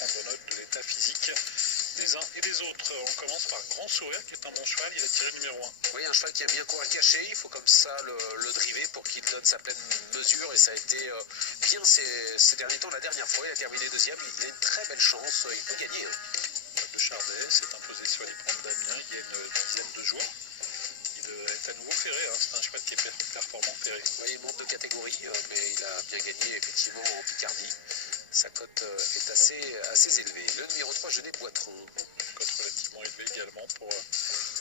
prendre note de l'état physique des uns et des autres. On commence par Grand Sourire, qui est un bon cheval, il a tiré numéro 1. Oui, un cheval qui aime bien courir caché, il faut comme ça le driver pour qu'il donne sa pleine mesure, et ça a été bien ces derniers temps. La dernière fois, il a terminé deuxième, il a une très belle chance, il peut gagner. De Chardet s'est imposé sur les points d'Amiens il y a une dizaine de jours. Il est à nouveau ferré, hein. C'est un cheval qui est performant ferré. Oui, il monte de catégorie, mais il a bien gagné effectivement en Picardie. Sa cote est assez élevée. Le numéro 3, Genet Boitron. Cote relativement élevée également pour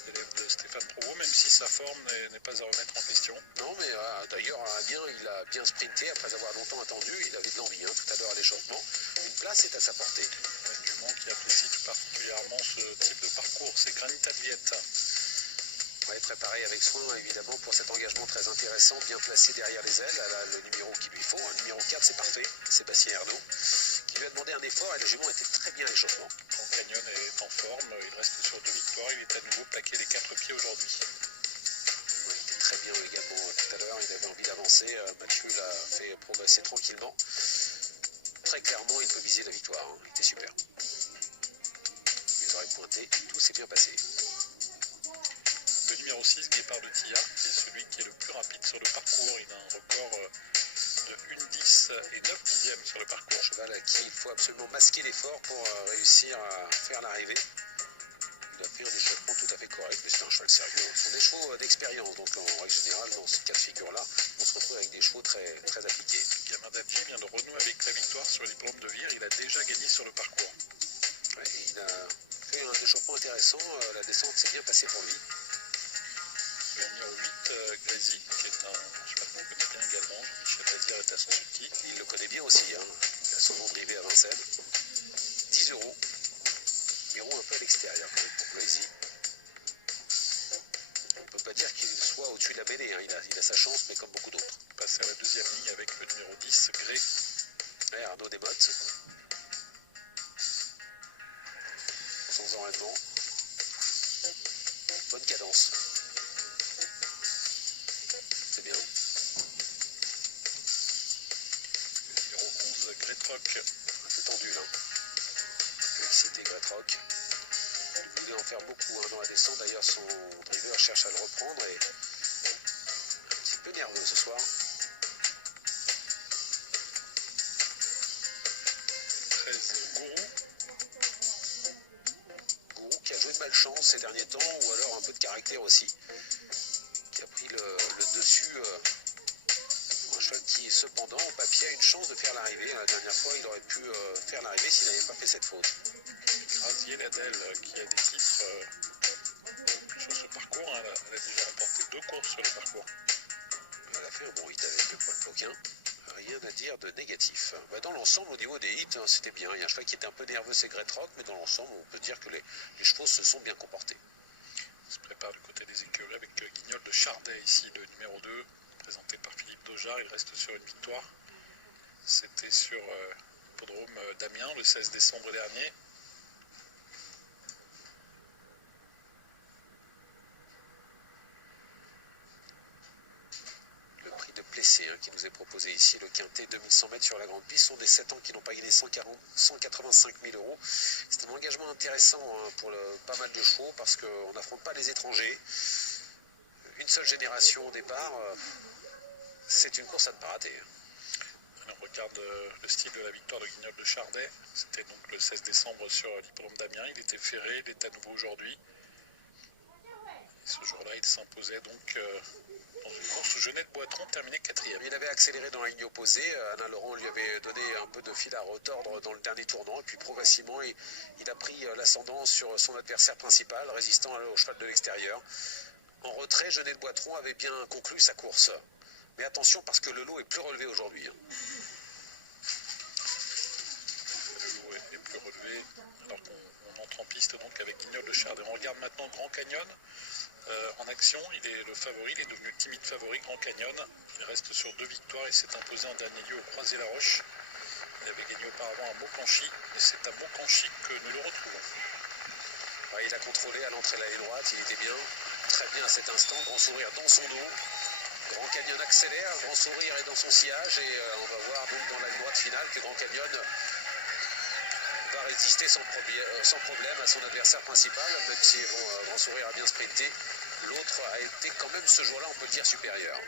l'élève de Stéphane Provost, même si sa forme n'est pas à remettre en question. Non, mais d'ailleurs à Amiens, il a bien sprinté après avoir longtemps attendu. Il avait de l'envie tout à l'heure à l'échauffement. Une place est à sa portée. Un jument qui apprécie tout particulièrement ce type de parcours, c'est Granit Adviette. Ouais, préparé avec soin évidemment pour cet engagement très intéressant, bien placé derrière les ailes. Elle a le numéro qu'il lui faut. Le numéro 4, c'est parfait, Sébastien Ernaud, qui lui a demandé un effort, et le jument était très bien à l'échauffement. Grand Canyon est en forme, il reste sur 2 victoires, il est à nouveau plaqué les 4 pieds aujourd'hui. Ouais, il était très bien également tout à l'heure, il avait envie d'avancer. Mathieu l'a fait progresser tranquillement. Très clairement, il peut viser la victoire, il était super. Les oreilles pointées, tout s'est bien passé. Le numéro 6, Guépard de Tilla, est celui qui est le plus rapide sur le parcours. Il a un record de 1,10 et 9 dixièmes sur le parcours. Cheval à qui il faut absolument masquer l'effort pour réussir à faire l'arrivée. Il a fait un échauffement tout à fait correct, mais c'est un cheval sérieux. Ce sont des chevaux d'expérience, donc en règle générale, dans ce cas de figure-là, on se retrouve avec des chevaux très, très appliqués. Gamin d'Adji vient de renouer avec la victoire sur l'hippodrome de Vire. Il a déjà gagné sur le parcours. Ouais, il a fait un échauffement intéressant, la descente s'est bien passée pour lui. Le numéro 8, Grésy, qui est un cheval qu'on connaît bien également. Jean-Michel Lazière est à son sulky. Il le connaît bien aussi, il a son nom drivé à Vincennes. 10 €. Il roule un peu à l'extérieur quand même pour Grésy. On ne peut pas dire qu'il soit au-dessus de la mêlée, il a sa chance, mais comme beaucoup d'autres. Passé à la deuxième ligne avec le numéro 10, Gré. Ouais, Arnaud Desmottes. Sans enraînement. Bonne cadence. C'est bien. Le numéro 11, Gretrock. Un peu tendu là. Un peu excité Gretrock. Il voulait en faire beaucoup dans la descente. D'ailleurs, son driver cherche à le reprendre et un petit peu nerveux ce soir. 13, Gourou. Gourou qui a joué de malchance ces derniers temps, ou alors un peu de caractère aussi, qui a pris le dessus. Un cheval qui, cependant, au papier, a une chance de faire l'arrivée. La dernière fois, il aurait pu faire l'arrivée s'il n'avait pas fait cette faute. Grazier Ladel, qui a des titres sur ce parcours. Elle a déjà remporté 2 courses sur le parcours. Elle a fait un bon hit avec le Paul Ploquin. Rien à dire de négatif. Dans l'ensemble, au niveau des hits, c'était bien. Il y a un cheval qui était un peu nerveux, c'est Gretrock, mais dans l'ensemble, on peut dire que les chevaux se sont bien comportés. On se prépare du côté des écuries avec Guignol de Chardet, ici le numéro 2, présenté par Philippe Dojard. Il reste sur une victoire. C'était sur l'hippodrome d'Amiens le 16 décembre dernier. De blessé qui nous est proposé ici, le quintet 2100 mètres sur la grande piste, sont des 7 ans qui n'ont pas gagné 185 000 €. C'est un engagement intéressant pour pas mal de chevaux, parce qu'on n'affronte pas les étrangers. Une seule génération au départ, c'est une course à ne pas rater. Alors, on regarde le style de la victoire de Guignol de Chardet. C'était donc le 16 décembre sur l'hippodrome d'Amiens. Il était ferré, il est à nouveau aujourd'hui. Ce jour-là, il s'imposait donc dans une course où Genet Boitron terminait 4e. Il avait accéléré dans la ligne opposée. Alain Laurent lui avait donné un peu de fil à retordre dans le dernier tournant. Et puis progressivement, il a pris l'ascendant sur son adversaire principal, résistant au cheval de l'extérieur. En retrait, Genet Boitron avait bien conclu sa course. Mais attention, parce que le lot est plus relevé aujourd'hui. Le lot est plus relevé, alors qu'on entre en piste donc avec Guignol de Chardet. On regarde maintenant Grand Canyon. En action, il est le favori, il est devenu timide favori, Grand Canyon. Il reste sur 2 victoires et s'est imposé en dernier lieu au Croisé-la-Roche. Il avait gagné auparavant à Maucanchy, et c'est à Maucanchy que nous le retrouvons. Il a contrôlé à l'entrée de l'allée droite, il était bien, très bien à cet instant, Grand Sourire dans son dos. Grand Canyon accélère, Grand Sourire est dans son sillage, et on va voir donc dans la ligne droite finale que Grand Canyon va résister sans problème à son adversaire principal, même si bon, Grand Sourire a bien sprinté. L'autre a été quand même ce jour-là, on peut le dire, supérieur.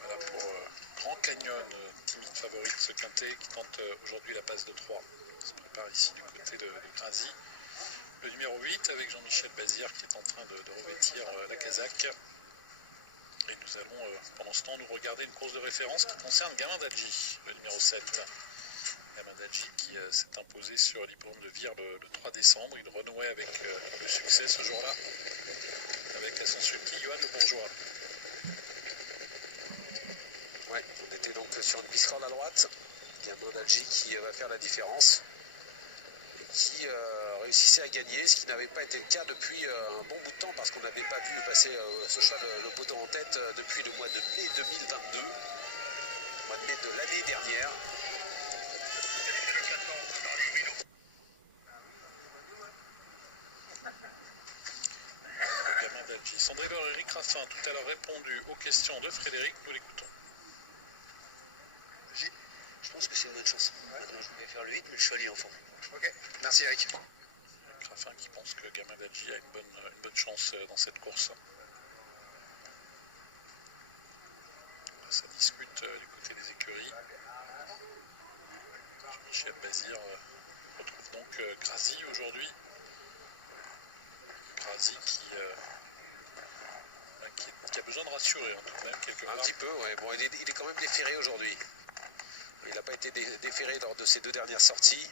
Voilà pour Grand Canyon, timide favori de ce quintet qui tente aujourd'hui la passe de 3. Il se prépare ici du côté de Grasy. Le numéro 8 avec Jean-Michel Bazir qui est en train de revêtir la casaque. Et nous allons pendant ce temps nous regarder une course de référence qui concerne Gamin d'Algy, le numéro 7. Gamin d'Algy qui s'est imposé sur l'hippodrome de Vire le 3 décembre. Il renouait avec le succès ce jour-là avec la sensualité Johan Le Bourgeois. Ouais, on était donc sur une piste corde à droite. Gamin d'Algy qui va faire la différence. Qui réussissait à gagner, ce qui n'avait pas été le cas depuis un bon bout de temps parce qu'on n'avait pas vu passer ce cheval le poteau en tête depuis le mois de mai 2022, mois de mai de l'année dernière. Gamin d'Algy. Sandrine et Eric Raffin tout à l'heure répondu aux questions de Frédéric, nous l'écoutons. Je pense que c'est une bonne chance. Maintenant, je vais faire le 8, mais le cheval est en forme. Ok, merci Eric. Eric Raffin qui pense que Gamin d'Algy a une bonne chance dans cette course. Ça discute du côté des écuries. Michel Bazir retrouve donc Grasy aujourd'hui. Grasy qui a besoin de rassurer hein, tout de même quelque part. Un petit peu, ouais. Bon, il est quand même déféré aujourd'hui. Il n'a pas été déféré lors de ses 2 dernières sorties.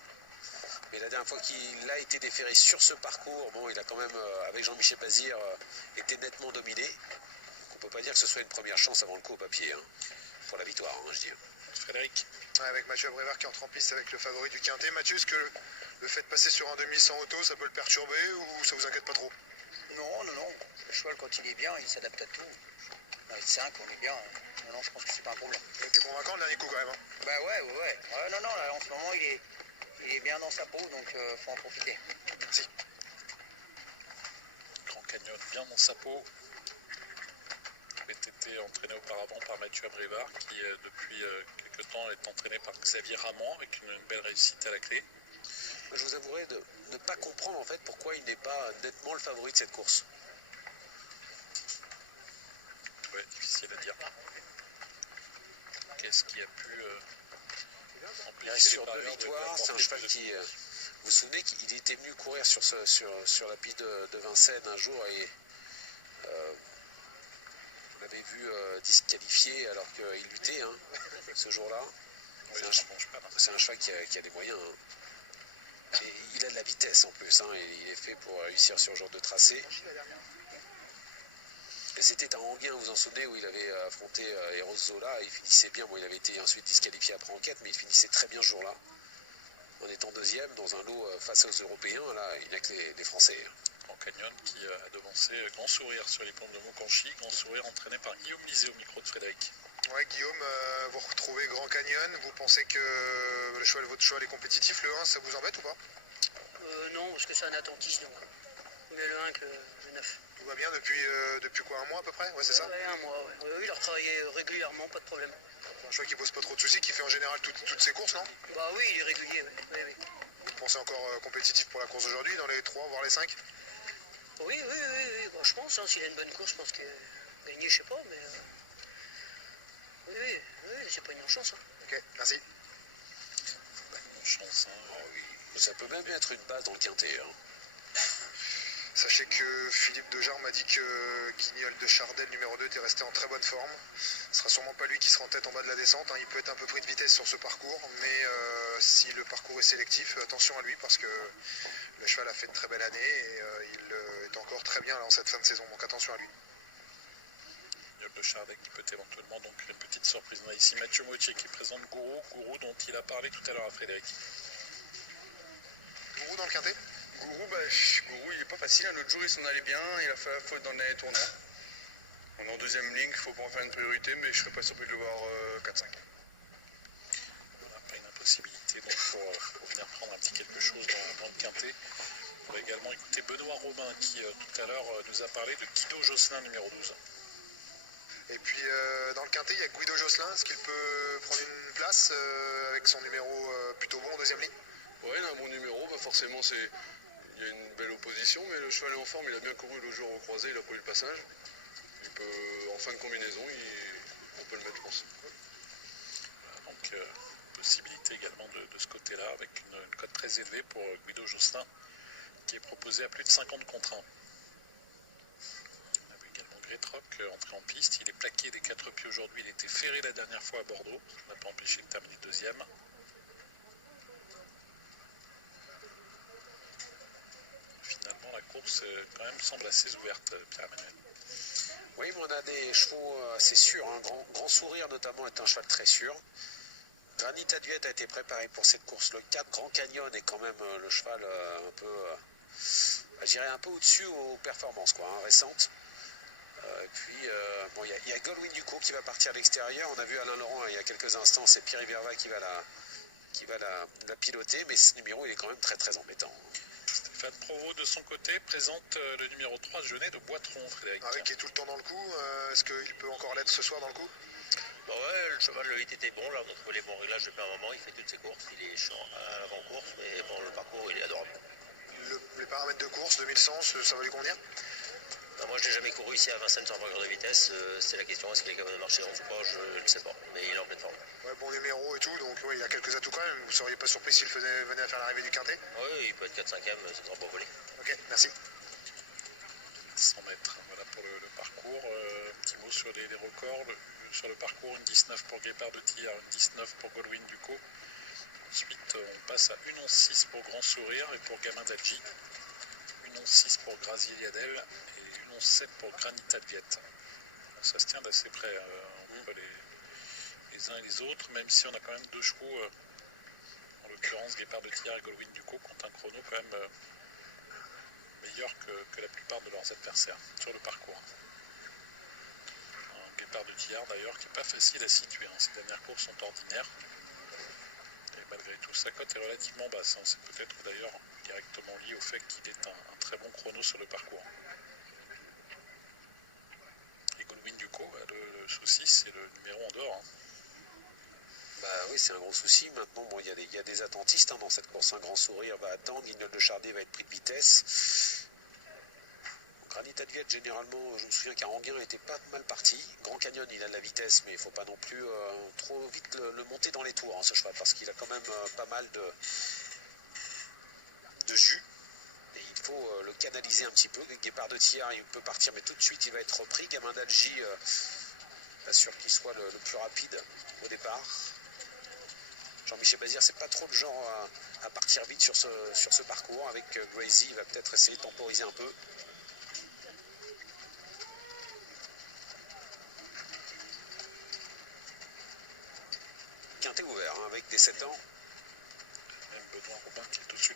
Mais la dernière fois qu'il a été déféré sur ce parcours, bon, il a quand même, avec Jean-Michel Bazir, été nettement dominé. On ne peut pas dire que ce soit une première chance avant le coup au papier, hein, pour la victoire, hein, je dis. Frédéric. Avec Mathieu Abrivard qui entre en piste avec le favori du quintet. Mathieu, est-ce que le fait de passer sur un demi sans auto, ça peut le perturber ou ça vous inquiète pas trop? Non. Le cheval, quand il est bien, il s'adapte à tout. Dans les 5, on est bien. Non, je pense que c'est pas un problème. Il était convaincant le dernier coup quand même. Hein. Bah ouais. Non, là, en ce moment, il est bien dans sa peau, donc faut en profiter. Merci. Grand Canyon bien dans sa peau. Il avait été entraîné auparavant par Mathieu Abrivard qui depuis quelques temps est entraîné par Xavier Ramand avec une belle réussite à la clé. Je vous avouerai de ne pas comprendre en fait pourquoi il n'est pas nettement le favori de cette course. Ouais, difficile à dire. Qu'est-ce qui a pu Il reste sur 2 victoires, c'est un cheval qui... vous vous souvenez qu'il était venu courir sur la piste de Vincennes un jour et on l'avait vu disqualifié alors qu'il luttait hein, ce jour-là. C'est un cheval qui a des moyens. Hein. Et il a de la vitesse en plus, hein, et il est fait pour réussir sur ce genre de tracé. Et c'était un Anguien, vous vous en souvenez, où il avait affronté Eros Zola, et il finissait bien. Bon, il avait été ensuite disqualifié après enquête, mais il finissait très bien ce jour-là. En étant deuxième dans un lot face aux Européens, là, il n'y a que les Français. Grand Canyon qui a devancé Grand Sourire sur les pompes de Moncanchy. Grand Sourire entraîné par Guillaume Lisée au micro de Frédéric. Ouais, Guillaume, vous retrouvez Grand Canyon. Vous pensez que votre cheval est compétitif, le 1, ça vous embête ou pas? Non, parce que c'est un attentiste, donc. Mais le 1 que le 9. Tout va bien depuis quoi, un mois à peu près? Ouais, c'est ça? Ouais, un mois, ouais. Il a retravaillé régulièrement, pas de problème. Un cheval qui pose pas trop de soucis, qui fait en général toutes ses courses, non? Bah oui, il est régulier, oui. Vous pensez encore compétitif pour la course d'aujourd'hui, dans les 3, voire les 5? Oui. Bah, je pense, hein, s'il a une bonne course, je pense qu'il gagner, je sais pas, mais... Oui, c'est pas une chance. Hein. Ok, merci. Chance, hein. Oh, oui. Ça peut même être une base dans le quintet. Hein. Sachez que Philippe Dejar m'a dit que Guignol de Chardel, numéro 2, était resté en très bonne forme. Ce sera sûrement pas lui qui sera en tête en bas de la descente. Hein. Il peut être un peu pris de vitesse sur ce parcours, mais si le parcours est sélectif, attention à lui parce que le cheval a fait une très belle année et il est encore très bien là, en cette fin de saison. Donc attention à lui. De Chardec qui peut éventuellement donc une petite surprise. On a ici Mathieu Mautier qui présente Gourou dont il a parlé tout à l'heure à Frédéric. Gourou dans le quintet? Gourou il est pas facile, hein. L'autre jour il s'en allait bien, il a fait la faute dans les tournois. On est en deuxième ligne, il faut pas en faire une priorité, mais je serais pas surpris de le voir 4-5. On n'a pas une impossibilité donc pour venir prendre un petit quelque chose dans le quintet. On va également écouter Benoît Robin qui tout à l'heure nous a parlé de Guido Josselin numéro 12. Et puis dans le quintet, il y a Guido Josselin. Est-ce qu'il peut prendre une place avec son numéro plutôt bon en deuxième ligne? Ouais, il a un bon forcément il y a une belle opposition, mais le cheval est en forme, il a bien couru le jour au croisé, il a pris le passage. En fin de combinaison, on peut le mettre, je pense. Donc, possibilité également de ce côté-là, avec une cote très élevée pour Guido Josselin, qui est proposé à plus de 50 contre 1. On a vu également Gretrock entrer en piste. Il est plaqué des 4 pieds aujourd'hui. Il était ferré la dernière fois à Bordeaux. Ça n'a pas empêché de terminer deuxième. Finalement, la course quand même semble assez ouverte, Pierre-Emmanuel. Oui, mais on a des chevaux assez sûrs. Hein. Grand Sourire, notamment, est un cheval très sûr. Granit Adviet a été préparé pour cette course. Le 4 Grand Canyon est quand même le cheval un peu, je dirais un peu au-dessus aux performances récentes. Et puis, bon, il y a Goldwyn Ducos qui va partir à l'extérieur. On a vu Alain Laurent il y a quelques instants, c'est Pierre Verva qui va la piloter. Mais ce numéro, il est quand même très très embêtant. Stéphane Provost, de son côté, présente le numéro 3, Jeunet de Boitron, Frédéric. Harry qui est tout le temps dans le coup, est-ce qu'il peut encore l'être ce soir dans le coup? Bon ouais, le cheval, le 8 était bon, là, on a trouvé les bons réglages depuis un moment, il fait toutes ses courses, il est chiant à l'avant-course, mais bon, le parcours, il est adorable. Les paramètres de course, 2100, ça va lui convenir? Ben, moi, je l'ai jamais couru ici à Vincennes sur un vainqueur de vitesse, c'est la question, est-ce qu'il est capable de marcher en pas, je ne sais pas, mais il est en pleine forme. Ouais, bon numéro et tout, donc ouais, il a quelques atouts quand même, vous ne seriez pas surpris s'il venait à faire l'arrivée du quintet? Oui, il peut être 4-5e, ça ne sera pas volé. Ok, merci. 100 mètres, voilà pour le parcours. Petit mot sur les records. Sur le parcours, une 19 pour Guépard de Thiers, une 19 pour Goldwyn Ducos. Ensuite, on passe à une 11-6 pour Grand Sourire et pour Gamin d'Algi. Une 11-6 pour Grazier Liadel et une 11-7 pour Granit Adviet. Ça se tient d'assez près entre les uns et les autres, même si on a quand même deux chevaux, en l'occurrence Guépard de Thiers et Goldwyn Ducos, qui ont un chrono quand même meilleur que la plupart de leurs adversaires sur le parcours. Un Guépard de Thiers d'ailleurs qui n'est pas facile à situer, hein. Ces dernières courses sont ordinaires et malgré tout sa cote est relativement basse, hein. C'est peut-être d'ailleurs directement lié au fait qu'il est un très bon chrono sur le parcours. Et Goldwyn Ducos, le souci c'est le numéro en dehors, hein. Bah oui, c'est un gros souci. Maintenant, bon, il y a des attentistes dans cette course. Un Grand Sourire va attendre. Guignol de Chardet va être pris de vitesse. Granit Adviet, généralement, je me souviens qu'Aranguin n'était pas mal parti. Grand Canyon, il a de la vitesse, mais il ne faut pas non plus trop vite le monter dans les tours, hein, ce cheval, parce qu'il a quand même pas mal de jus. Et il faut le canaliser un petit peu. Guépard de Thiers, il peut partir, mais tout de suite, il va être repris. Gamin d'Algi, pas sûr qu'il soit le plus rapide au départ. Jean-Michel Bazir, c'est pas trop le genre à partir vite sur ce parcours. Avec Gracie, il va peut-être essayer de temporiser un peu. Quintet ouvert, hein, avec des 7 ans. Même Benoît Robin qui est au-dessus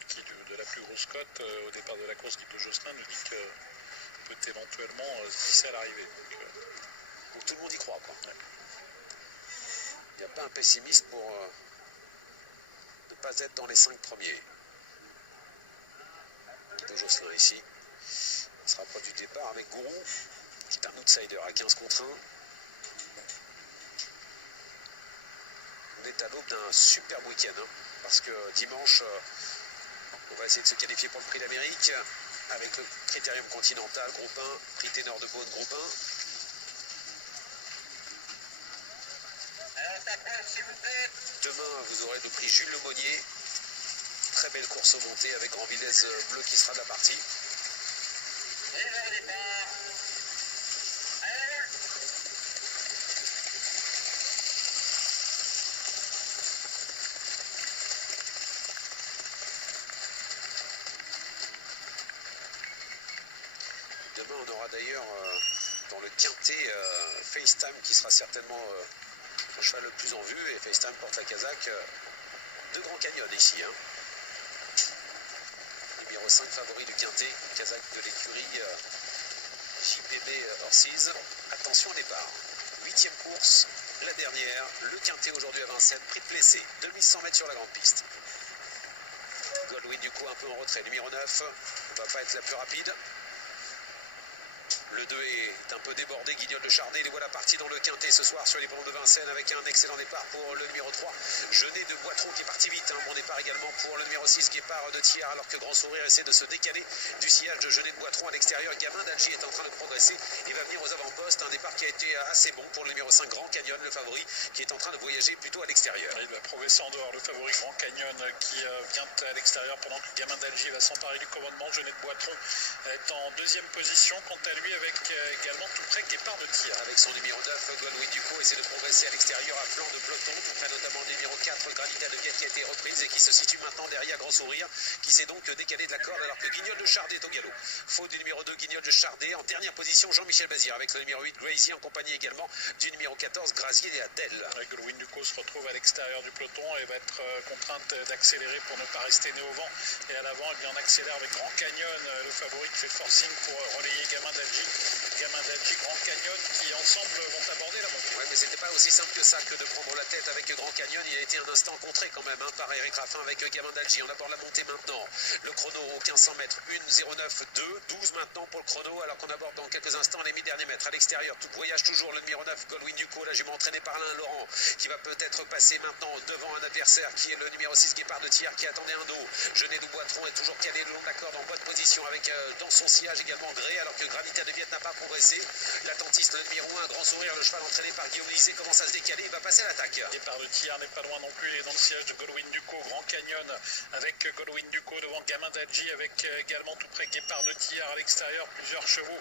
de la plus grosse cote au départ de la course, Guido Josselin nous dit que peut éventuellement se glisser à l'arrivée. Donc tout le monde y croit, quoi. Ouais. Il n'y a pas un pessimiste pour ne pas être dans les 5 premiers. Guido Josselin ici. Il se rapproche du départ avec Gourou, qui est un outsider à 15 contre 1. On est à l'aube d'un superbe week-end, hein, parce que dimanche, on va essayer de se qualifier pour le Prix d'Amérique avec le Critérium Continental, groupe 1, Prix Ténor de Beaune, groupe 1. Demain, vous aurez le prix Jules Lemonnier. Très belle course au monté avec Grand Villez Bleu qui sera de la partie. Demain, on aura d'ailleurs dans le quintet FaceTime qui sera certainement le cheval le plus en vue. Et FaceTime porte la casaque de Grand Canyon ici. Hein. Numéro 5 favori du quintet, casaque de l'écurie JPB Horses. Attention au départ. 8e course, la dernière. Le quintet aujourd'hui à Vincennes, prix de Plessé. 2100 mètres sur la grande piste. Goldwyn du coup un peu en retrait. Numéro 9 ne va pas être la plus rapide. Le 2 est un peu débordé, Guignol de Chardet, les voilà partis dans le quintet ce soir sur les plombs de Vincennes avec un excellent départ pour le numéro 3, Genet de Boitron qui est parti vite, bon départ également pour le numéro 6, Guépard de Thiers, alors que Grand Sourire essaie de se décaler du sillage de Genet de Boitron à l'extérieur. Gamin d'Algy est en train de progresser et va venir aux avant-postes, un départ qui a été assez bon pour le numéro 5, Grand Canyon, le favori, qui est en train de voyager plutôt à l'extérieur. Il va progresser en dehors, le favori Grand Canyon qui vient à l'extérieur pendant que Gamin d'Algy va s'emparer du commandement. Genet de Boitron est en deuxième position, quant à lui avec également tout près Guépard de Thiers. Avec son numéro 9, Goldwyn Ducot essaie de progresser à l'extérieur à flanc de peloton, tout près notamment le numéro 4, Granita de Viette qui a été reprise et qui se situe maintenant derrière Grand Sourire, qui s'est donc décalé de la corde alors que Guignol de Chardet est au galop. Faute du numéro 2, Guignol de Chardet. En dernière position, Jean-Michel Bazir avec le numéro 8, Gracie, en compagnie également du numéro 14, Grazier et Adèle. Goldwyn Ducot se retrouve à l'extérieur du peloton et va être contrainte d'accélérer pour ne pas rester né au vent. Et à l'avant, eh bien, on accélère avec Grand Canyon, le favori qui fait forcing pour relayer Gamin d'Algy. Gamin d'Algy, Grand Canyon qui ensemble vont aborder la montée. Ouais, mais c'était pas aussi simple que ça que de prendre la tête avec Grand Canyon. Il a été un instant contré quand même par Eric Raffin avec Gamin d'Algy. On aborde la montée maintenant. Le chrono aux 1500 mètres, 1:09.2, 12 maintenant pour le chrono, alors qu'on aborde dans quelques instants les 1000 derniers mètres. À l'extérieur, tout voyage toujours le numéro 9, Goldwyn Ducot, la jument entraînée par Alain Laurent, qui va peut-être passer maintenant devant un adversaire qui est le numéro 6, Guépard de Thiers, qui attendait un dos. Genet de Boitron est toujours calé le long de la corde en bonne position avec dans son sillage également Gré, alors que Granita de Viette n'a pas progressé. L'attentiste, le numéro 1, Grand Sourire, le cheval entraîné par Guillaume Lissé, commence à se décaler, il va passer à l'attaque. Guépard de Thiers n'est pas loin non plus, il est dans le siège de Goldwyn Ducot, Grand Canyon avec Goldwyn Ducot devant Gamin d'Algy, avec également tout près Guépard de Thiers à l'extérieur. Plusieurs chevaux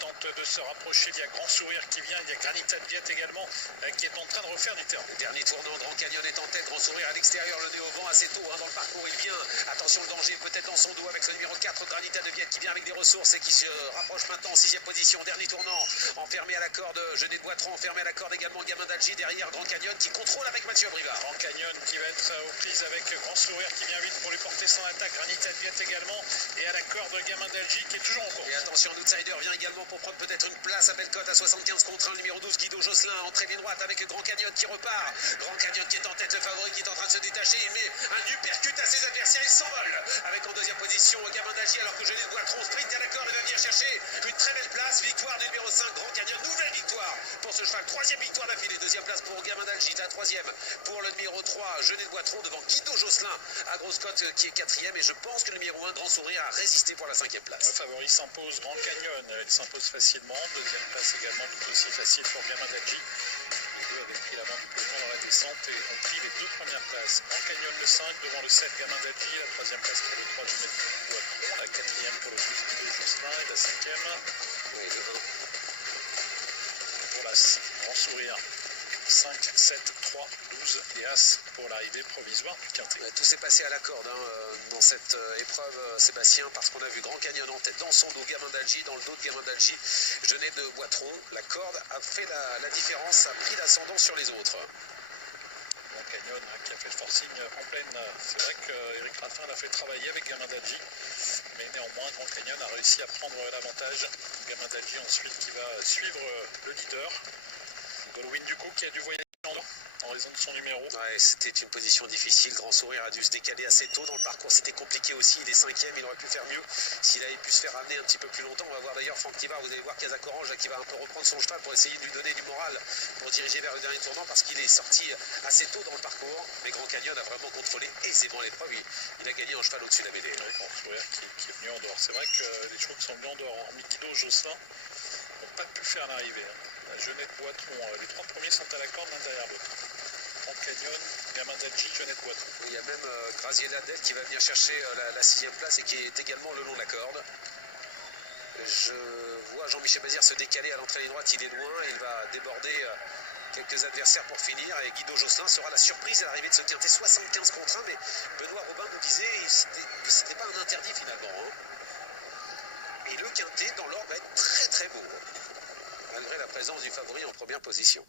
tentent de se rapprocher. Il y a Grand Sourire qui vient, il y a Granita de Viette également qui est en train de refaire du terrain. Dernier tournant, Grand Canyon est en tête, Grand Sourire à l'extérieur, le nez au vent assez tôt dans le parcours, il vient, attention le danger peut-être dans son dos avec le numéro 4, Granita de Viette qui vient avec des ressources et qui se rapproche maintenant en 6e position. Dernier tournant, enfermé à la corde, Genet de Boitron, enfermé à la corde également Gamin d'Algy, derrière Grand Canyon qui contrôle avec Mathieu Abrivard. Grand Canyon qui va être aux prises avec Grand Sourire qui vient vite pour lui porter son attaque, Granita de Viette également, et à la corde Gamin d'Algy qui est toujours en course. Et attention, l'outsider vient également pour prendre peut-être une place à belle cote à 75 contre 1, le numéro 12, Guido Josselin, entrée ligne droite avec Grand Canyon qui repart. Grand Canyon qui est en tête, le favori qui est en train de se détacher, il met un uppercut à ses adversaires, il s'envole avec en deuxième position Gamin d'Algy, alors que Genet de Boitron sprint à la corde et va venir chercher une très belle place. Victoire du numéro 5, Grand Canyon, nouvelle victoire pour ce cheval, 3e victoire d'affilée, 2e place pour Gamin d'Algy, la 3e pour le numéro 3, Genet de Boitron devant Guido Josselin à grosse cote qui est 4e, et je pense que le numéro 1, Grand Sourire, a résisté pour la 5e place. Le favori s'impose, Grand Canyon, il s'impose facilement, 2e place également tout aussi facile pour Gamin d'Algy. Les deux avaient pris la main du peloton dans la descente et ont pris les 2 premières places. Grand Canyon le 5 devant le 7 Gamin d'Algy, la 3e place pour le 3 Genet de Boitron, la 4e pour le 12 Guido Josselin et la 5e Oui, le 1. pour la 6 Grand Sourire. 5, 7, 3, 12 et As pour l'arrivée provisoire du quintet. Tout s'est passé à la corde dans cette épreuve, Sébastien, parce qu'on a vu Grand Canyon en tête dans son dos, Gamin d'Algy, dans le dos de Gamin d'Algy, Genet de Boitron. La corde a fait la différence, a pris l'ascendant sur les autres. Grand Canyon qui a fait le forcing en pleine. C'est vrai qu'Eric Raffin l'a fait travailler avec Gamin d'Algy, mais néanmoins Grand Canyon a réussi à prendre l'avantage. Gamin d'Algy ensuite qui va suivre le leader. Goldwyn Ducot qui a dû voyager en raison de son numéro. Ouais, c'était une position difficile. Grand Sourire a dû se décaler assez tôt dans le parcours. C'était compliqué aussi. Il est 5e. Il aurait pu faire mieux s'il avait pu se faire ramener un petit peu plus longtemps. On va voir d'ailleurs Franck Tivard. Vous allez voir Casac Orange qui va un peu reprendre son cheval pour essayer de lui donner du moral pour diriger vers le dernier tournant, parce qu'il est sorti assez tôt dans le parcours. Mais Grand Canyon a vraiment contrôlé aisément l'épreuve. Il a gagné un cheval au-dessus de la mêlée. Grand Sourire qui est venu en dehors. C'est vrai que les chevaux qui sont venus en dehors, hormis Guido Josselin, n'ont pas pu faire l'arrivée. La Genet de Boitron, les 3 premiers sont à la corde l'un derrière l'autre. Grand Canyon, Gamin d'Algy, Genet de Boitron. Il y a même Grazier Ladel qui va venir chercher la 6e place et qui est également le long de la corde. Je vois Jean-Michel Bazir se décaler à l'entrée ligne droite, il est loin, il va déborder quelques adversaires pour finir, et Guido Josselin sera la surprise à l'arrivée de ce quintet 75 contre 1, mais Benoît Robin nous disait que c'était pas un interdit finalement. Et le quintet dans l'ordre va être très très beau, malgré la présence du favori en première position.